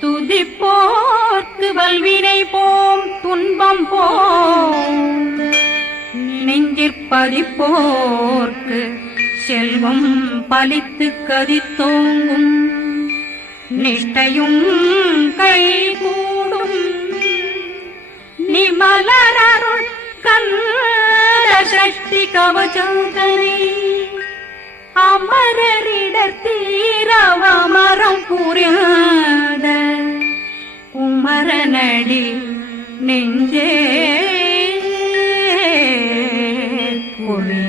துதிப்போர்க்கு வல்வினை போம் துன்பம் போம் நெஞ்சிற்பதிப்போர்க்கு செல்வம் பலித்து கதித்தோங்கும் நிஷ்டையும் கைகூடும் நிமலரருள் கந்த சக்தி கவசந்தனை அமரரிடர் தீரவமரம் புரியாத குமரனடி நெஞ்சே புரி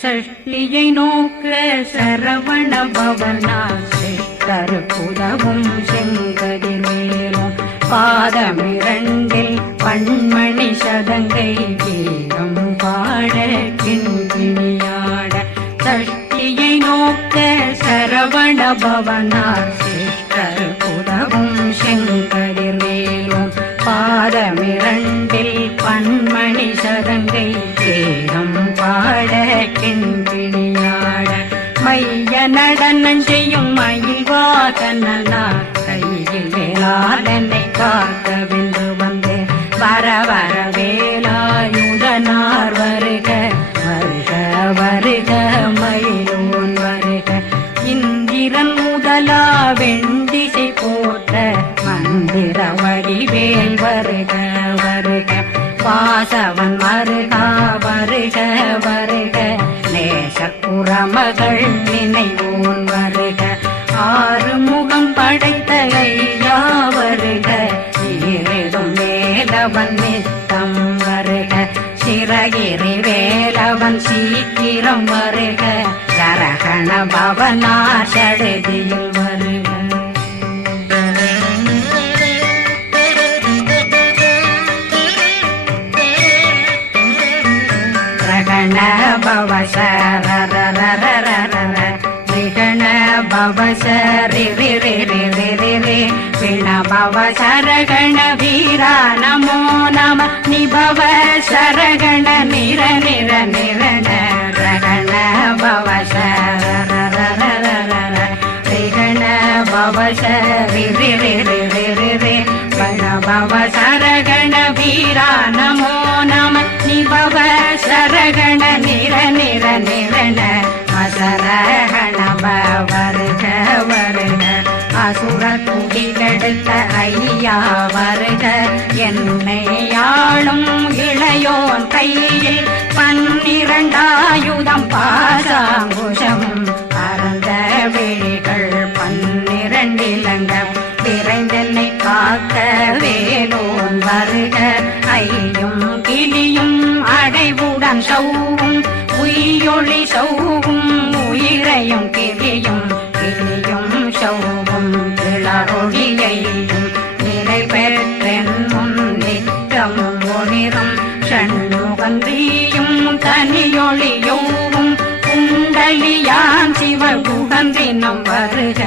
சஷ்டியை நோக்க சரவண பவனா சிஷ்டர் புதவும் செங்கதிர் மேலும் பாதமிரண்டில் பண்மணி சதங்கை கீதம் பாட கிண்கிணியாட சஷ்டியை நோக்க சரவண பவனா சிஷ்டர் புதவும் செங்கதிர் மேலும் பாதமிரண்டில் பண்மணி சதங்கை கீதம் பாட கிண்கிணியாட மைய நடனம் செய்யும் மயில்வாகனா கையில் வேளாளனை காக்கவென்று வந்து வர வர வேலாயுதனார் வருக வருக வருக மயிலோன் வருக இந்திரன் முதலா வெண்டிசை போட்ட மந்திர வடிவேல் வருக வருக வாசவன் வருகா வருக வருக நேசக்குறமகள் நினைவோன் வருக ஆறுமுகம் படைத்த ஐயா வருக ஈரிடும் வேலவன் நித்தம் வருக சிறகிரி வேலவன் சீக்கிரம் வருக சரகண பவனா சடுதியில் வருக ரகண பவசரரரரரரர விகண பவசரி விண பவசரகண வீரா நமோ நம நிபவ சரகண நிர நிர நிரண ரகண பவசரரரரரர விகண பவசரி வண பவசரகண வீரா நமோ நம நிபவ சரகண நிர நிர நிரண அசரகண வருக வருக அசுர குடிலெடுத்த ஐயா வருக என்னை ஆளும் இளையோன் கையில் 12 பாசாங்குஷம் பரந்த விழிகள் 12 இலங்கம் விரைந்தென்னை காக்க வேலோன் வருக ஐயும் கிளியும் அடைவுடன் சௌவும் உயிரொளி சௌவும் உயிரையும் கிளியும் கிளியும் சௌவும் இளரொழியையும் நிலை பெற்றென் முன் நித்தமும் ஒளிரும் ஷண்முகந்தியும் தனியொளியோவும் குண்டலியான் சிவகுகந்தினம் வருக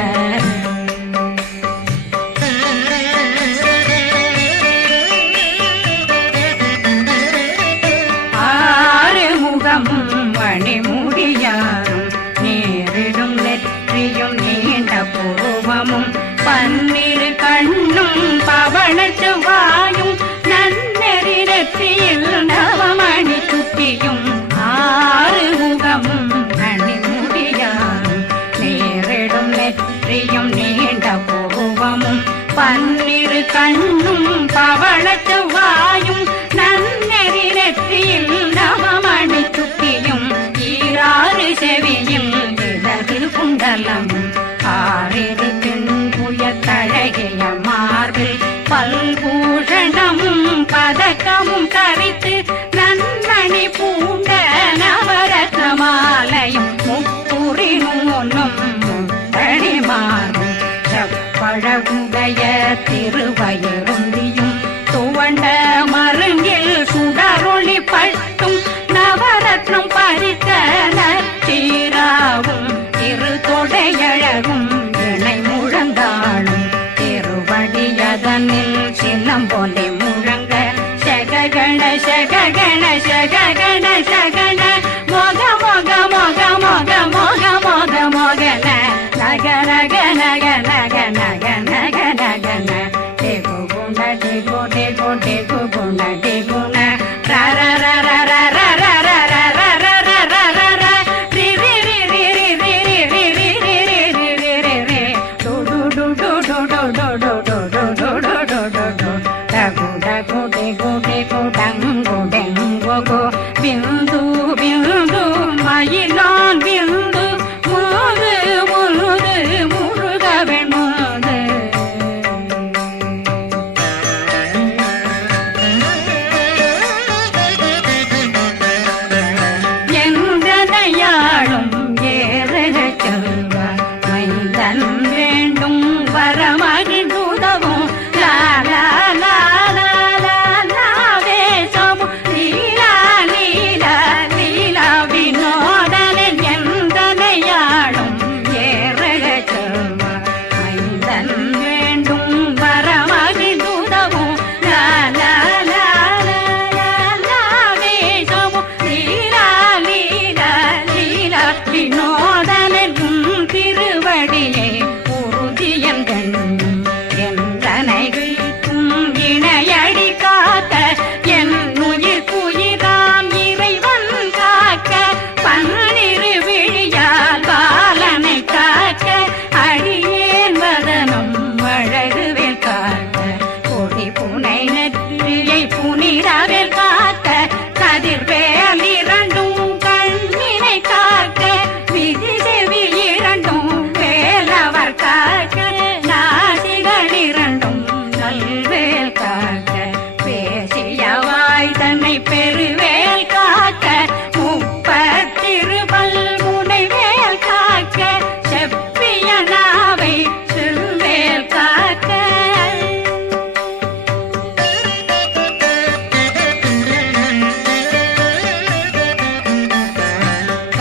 மணிமுடியாரும் நேரிடும் நெற்றியும் நீண்ட பூவமும் 12 கண்ணும் பவள செவ்வாயும் நன்னெறி நெற்றியில் நவமணி சுட்டியும் 6 முகமும் மணிமுடியாரும் நேரிடும் நெற்றியும் நீண்ட பூவமும் 12 கண்ணும் பவள செவ்வாயும் நன்னெறி நெற்றியில் நவமணி சுட்டியும் 6 செவியும் இடது குண்டலம் 6 தென்புய தழகிய மார்பில் பல்பூஷணமும் பதக்கமும் கரித்து நன்மணி பூண்ட நவரத்ன மாலையும் முப்புரி நூலும் முத்தணிமாறும் செப்பழகுடைய திருவயருந்தியும் துவண்ட மருங்கில் சுடரொளி பட்டும் நவரத்னம் பறித்த நச்சீராவும் இரு தொடையழகும் இணை முழந்தாளும் திருவடியதனில் சிலம்பொலி முழங்க சககண சககண சககண சகண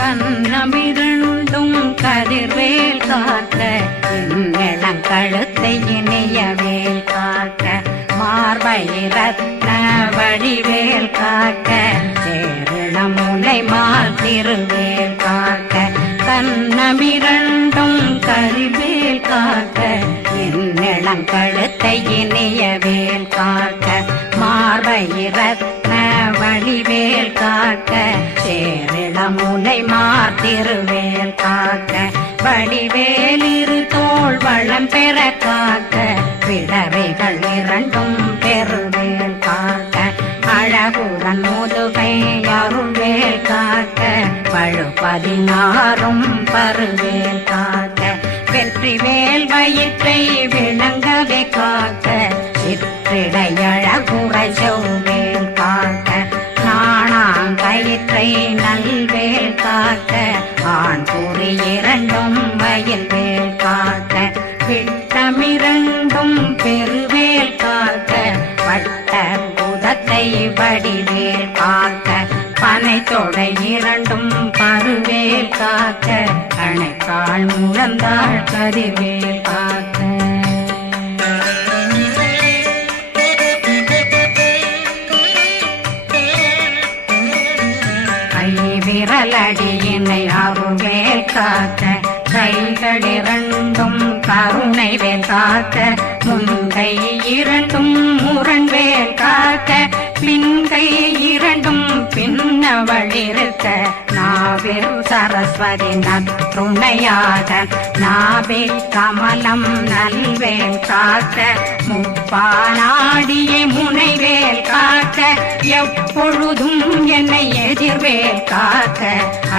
கண்ணமிருண்டும் கதிர்வேல் காக்க இளங்கழுத்தை இணையவேல் காக்க மார்பை ரத்ன வடிவேல் காக்க சேரணமுனை மால் திருவேல் காக்க கண்ணமிரண்டும் கரிவேல் காக்க இளங்கழுத்தை இணையவேல் காக்க மார்பை ரத்ன வடிவேல் காக்க சேரணமுனை மால் திருவேல் காக்க வடிவேல் இரு தோள் வளம் பெற காக்க பிடவைகள் இரண்டும் பெருவேல் காக்க அழகுடன் முதுகை அருள்வேல் காக்க பழு16 பருவேல் காக்க வெற்றிவேல் வயிற்றை விளங்கவே காக்க சிற்றிடையழகுரை செவ்வேல் காக்க நாணாங்கயிற்றை நல்வேல் காக்க ஆண் குறி இரண்டும் வயல்வேல் காக்க விட்டமிரண்டும் பெருவேல் காக்க வட்ட புதத்தை வடிவேல் காக்க பனை தொடை இரண்டும் பருவேல் காக்க கணைக்கால் முழந்தாள் கதிர்வேல் காக்க விரலடியினை அருள்வேல் காக்க கைகள் இரண்டும் கருணை வேல் காக்க முன்கை இரண்டும் முரண்வேல் காக்க பின்கை இரண்டும் பின்னவளிருக்க நாவில் சரஸ்வதி நற்றுணையாக நாவில் கமலம் நல்வேல் காக்க முப்பானாடியை முனைவேல் காக்க எப்பொழுதும் என்னை எதிர்வேல் காக்க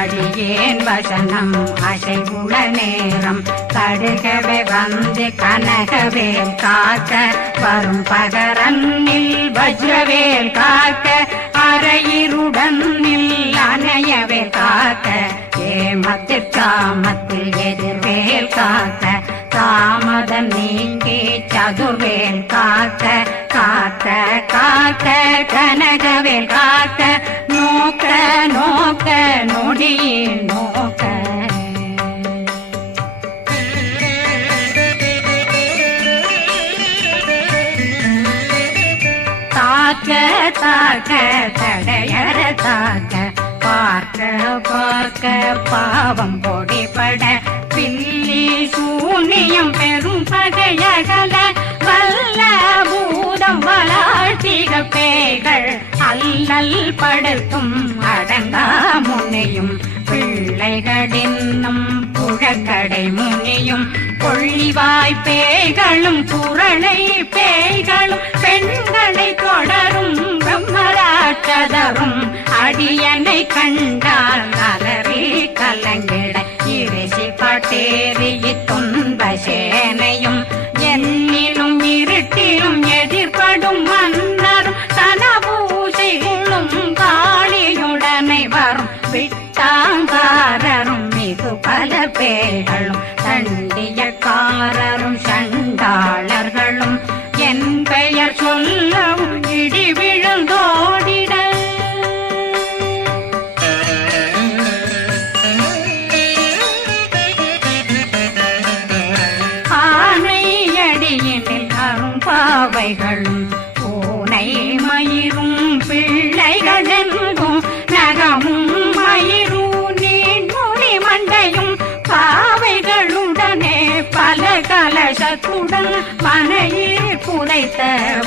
அடியேன் வசனம் அசைவுள நேரம் கடுகவே வந்து கனகவேல் காக்க வரும் பகரன்னில் வஜ்ரவேல் காக்க அரையிருடன் அணையவேல் காக்க ஏமத்தில் காமத்தில் எதிர்வேல் காக்க தாமதம் நீங்கி சதுர்வேல் காக்க காக்க காக்க கனகவேல் காக்க நோக்க நோக்க நொடியில் நோக்க தாக்க தாக்க தடையற தாக்க பார்க்க பார்க்க பாவம் பொடிபட பில்லி சூனியம் பெரும் பகையகல வல்ல பூதம் வளாழ்த்திக பேய்கள் அல்லல் படுத்தும் அடங்கா முனையும் பிள்ளைகளின்னும் புழக்கடை முனியும் கொள்ளிவாய் பேய்களும் குரளை பேய்களும் பெண்களை தொடரும் பிரம்மராட்சதரும் அடியனை கண்டால் அலறி கலங்கிட இரிசி பட்டேறி துன்ப சேனையும் என்னிலும் இருட்டிலும் எதிர்படும் மன்னரும் தனபூசைகளும் காளியுடனை வரும் விட்டாங்காரரும் மிகு பல பேர்களும் தண்டியக்காரரும் சண்டாளர்களும் என் பெயர் சொல்லவும் இடி விழுந்தோடிட ஆனையடியினில் அரும்பாவைகளும் பூனை மயிரும் பிள்ளைகளெங்கும் நகமும் மயிரும் நீன்மொழி மண்டையும் பாவைகளுடனே பல கலசத்துடன் மனையில் புதைத்த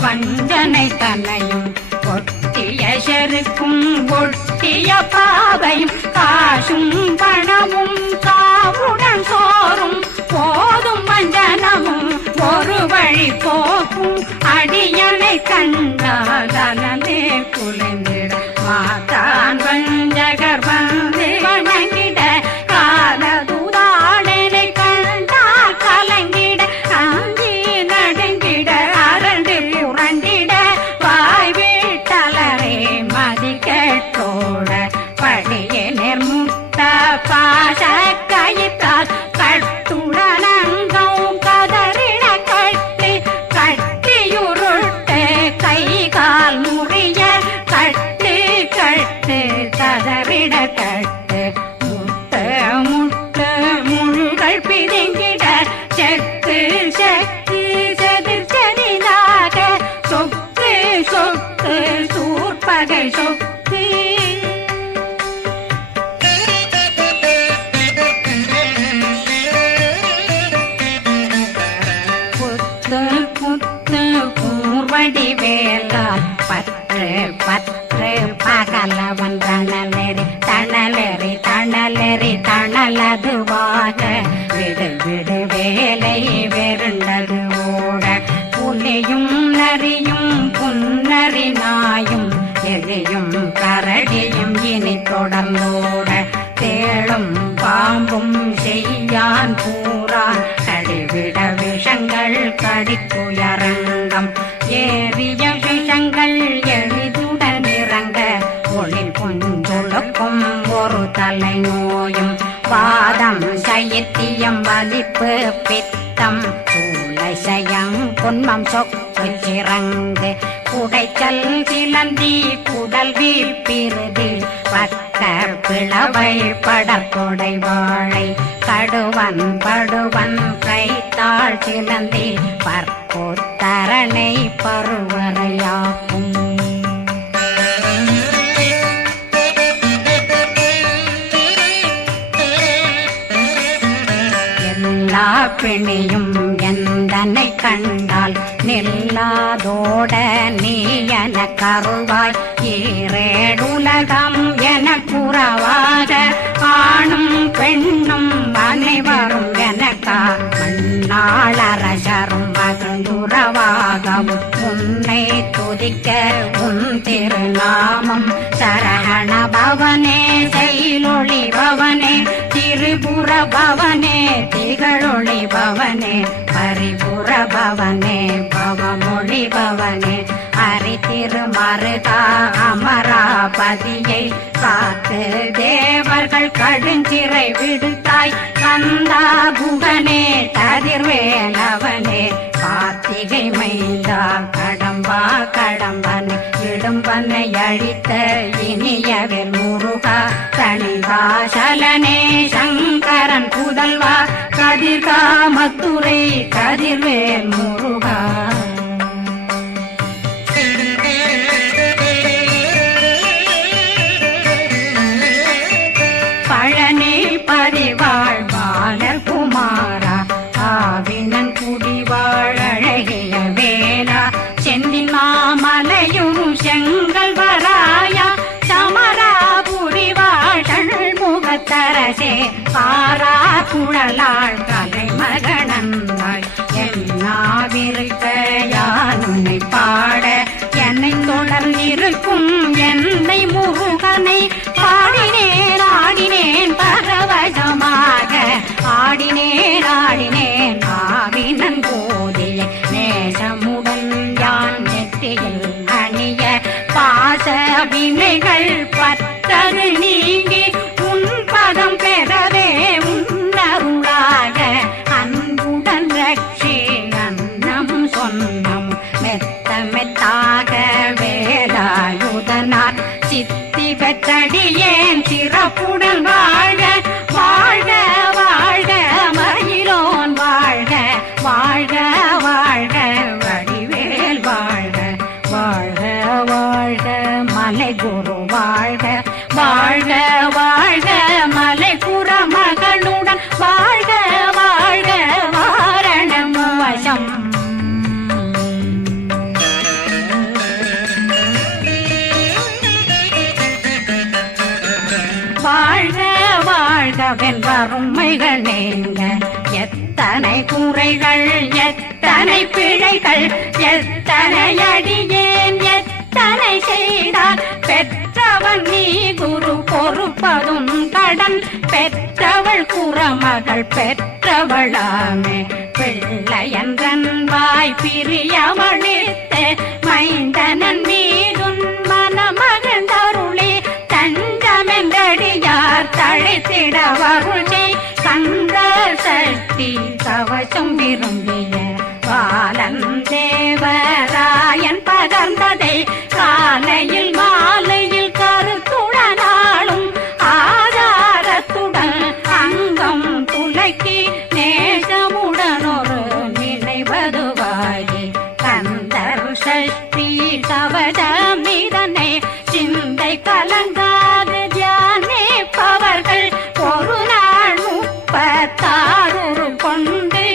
வஞ்சனை தன்னையும் ஒட்டிய செருக்கும் ஒட்டிய பாவையும் காசும் பணமும் காவுடன் சோறும் போதும் வஞ்சனமும் ஒரு வழி போக்கும் அடியனை கண்டால் அலமே குலைந்திட மாதான் வஞ்சகர் வந்து வணங்கிட காலதுதாடனை கண்டால் கலங்கிட அஞ்சி நடுங்கிட அரண்டு புரண்டிட வாய் வீட்டலரே மதி கேட்டோட படியே நிர்முத்த பாச கயிற்றால் கட்டுடனங்கும் கதறிட கட்டி கட்டியுருட்டு கை கால் முறிய கட்டு கட்டு கதறிட கட்டு ஓட தேளும் பாம்பும் செய்யான் கூறான் கடிவிட விஷங்கள் கடித்துயரங்கம் ஏறிய விஷங்கள் எளிதுடன் இறங்க ஒளில் கொஞ்சொழுக்கும் ஒரு தலை நோயும் வாதம் சைத்தியம் வலிப்பு பித்தம் சூளை சயம் பொன்மம் சொக்கு சிறங்கு குடைச்சல் சிலந்தி குடல் வீப்பிருதி பக்க பிளவை படற்கொடை வாழை கடுவன் படுவன் கைத்தாள் சிலந்தி பற்போத்தரணை பருவரையாக்கும் எல்லா பிணியும் எந்தனை கண்டால் நில்லாதோட நீ என கருவாய் ஈரேடுலகம் என புறவாக ஆணும் பெண்ணும் அனைவரும் எனக்கா மண்ணாளரசரும் மகிழ்ந்துறவாகவும் உன்னை துதிக்க உன் திருநாமம் சரகண பவனே செயலொளி பவனே திரிபுர பவனே திகழொளி பவனே பரிபுர பவனே பவமொழி பவனே ஹரி திருமருகா அமராபதியை காத்து தேவர்கள் கடுஞ்சிறை விடுத்தாய் கந்தா புகனே கதிர்வேலவனே கார்த்திகை மைந்தா கடம்பா கடம்பனை இடும்பனை அழித்த இனியவில் முருகா தனிவாசலனே சங்கரன் புதல்வா கதிர்காமத்துரை கதிர்வேல் முருகா பழனி பதிவாழ் பாலர் குமாரா ஆவினன் குடிவாழ் அழகிய வேலா செந்தின் மாமலையும் செங்கல் வராயா சமராபுரிவாழ் முகத்தரசே பாரா குழலாள் கலை மகனந்தாய் என்னாவிருக்க யானுனை பாட என்னை தொடர்ந்திருக்கும் என்னை முருகனை பாடினேன் ஆடினேன் பரவசமாக ஆடினேன் ஆடினேன் ஆவினன் போதிய நேசமுடன் யான் நெற்றியில் அணிய பாச வினைகள் பத்தது நீங்கி உன் பதம் பெறவே உன்னருளாக அன்புடன் ரட்சி அன்னம் சொன்னம் மெத்த மெத்தாக வேலாயுதனார் சித்தி பெற்றடியேன் சிறப்புடன் வாழ்க வாழ்க வாழ்க மயிலோன் வாழ்க வாழ்க வாழ்க வடிவேல் வாழ்க வாழ்க வாழ்க மலை குரு வாழ்க வாழ்க வாழ்க மலை புற மகனுடன் வாழ்க வாழ்க வாரணம் வசம் வாழ்க வாழ்கவென் வறுமைகள் நீங்க எத்தனை குறைகள் எத்தனை பிழைகள் எத்தனை அடியேன் எத்தனை செய்தால் பெற்றவன் நீ குரு பொறுப்பதும் கடன் பெற்றவள் குறமகள் பெற்றவளாமே பிள்ளையன்றன் வாய் பிரியவழித்த மைந்தனன் மீதுன் மனமகந்தருளி தஞ்சமென்றடியார் தழைத்திட வருளே கந்த சக்தி கவசம் விரும்பிய பாலன் தேவராயன் பகர்ந்ததை காலையில் மாலையில் கருத்துடனாலும் ஆதாரத்துடன் அங்கம் துலக்கி நேசமுடன் ஒரு நினைவதுவாகி கந்தர் சஷ்டி கவசமிதனை சிந்தை கலங்காது தியானிப்பவர்கள் ஒரு நாள் 36 கொண்டு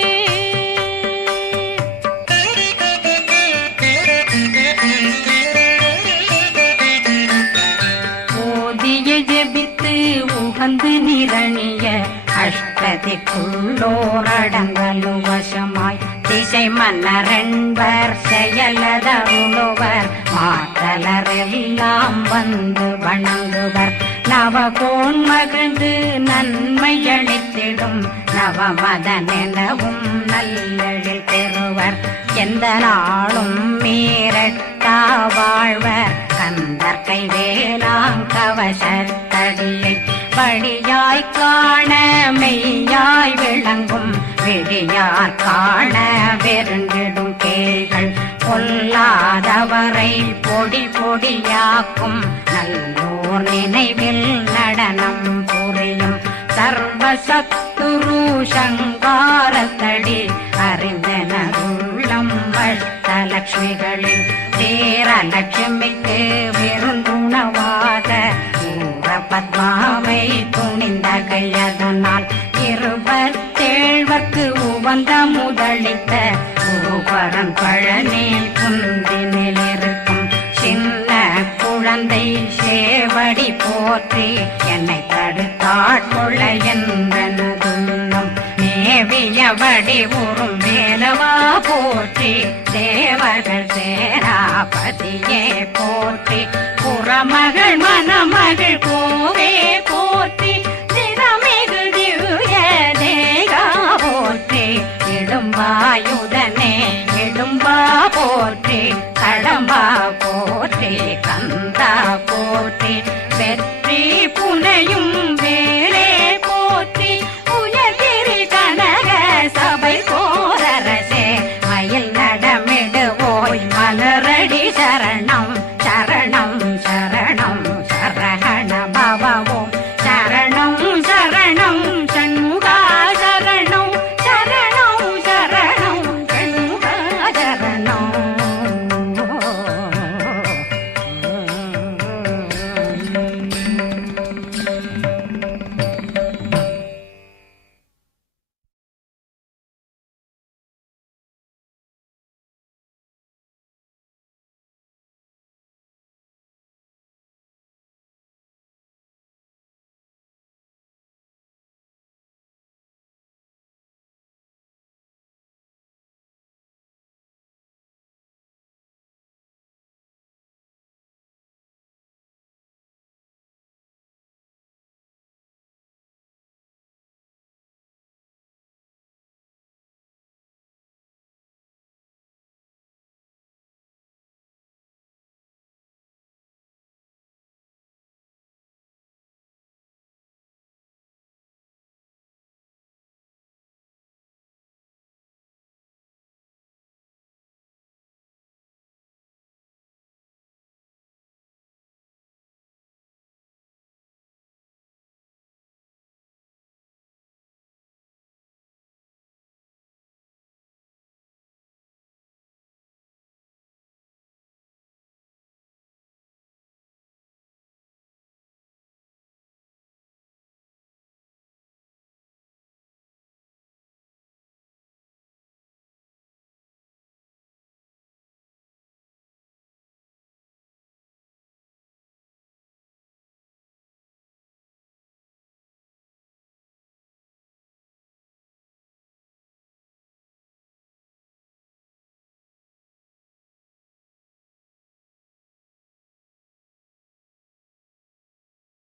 ஓதிய ஜெபித்து உகந்து நிரணிய அஷ்டதிக்குள்ளோரடங்கலு வசமாய் திசை மன்னரென்பர் செயலதருளுவர் மாற்றலரெல்லாம் வந்து வணங்குவர் நவகோன் மகிழ்ந்து நன்மையளித்திடும் நவமதனெனவும் நல்லெழில் பெறுவர். எந்த நாளும் மீறட்டா வாழ்வர் கந்தற்கை வேளாங்கவசத்தடியை வழியாய் காண மெய்யாய் விளங்கும் விழியார் காண வெருண்டிடும் கேள்கள் பொல்லாதவரை பொடி பொடியாக்கும் நல்லோர் நினைவில் நடனம் புரியும் சர்வசத்துரு சங்காரத்தடி அறிந்தனருள்ளம் வட்டலட்சுமிகளில் சேரலட்சுமிக்கு விருந்துணவாக பத்மாவை துணிந்த கையதனால் 27 உவந்த முதலித்த ஊபரன் பழனி குந்தினில் இருக்கும் சின்ன குழந்தை சேவடி போற்றி என்னை தடுத்தாட்கொள்ள என்பனதுள்ளம் மேவியபடி உறும் வேலவா போற்றி தேவர்கள் சேராபதியே போற்றி புறமகள் மணமகள் கோவே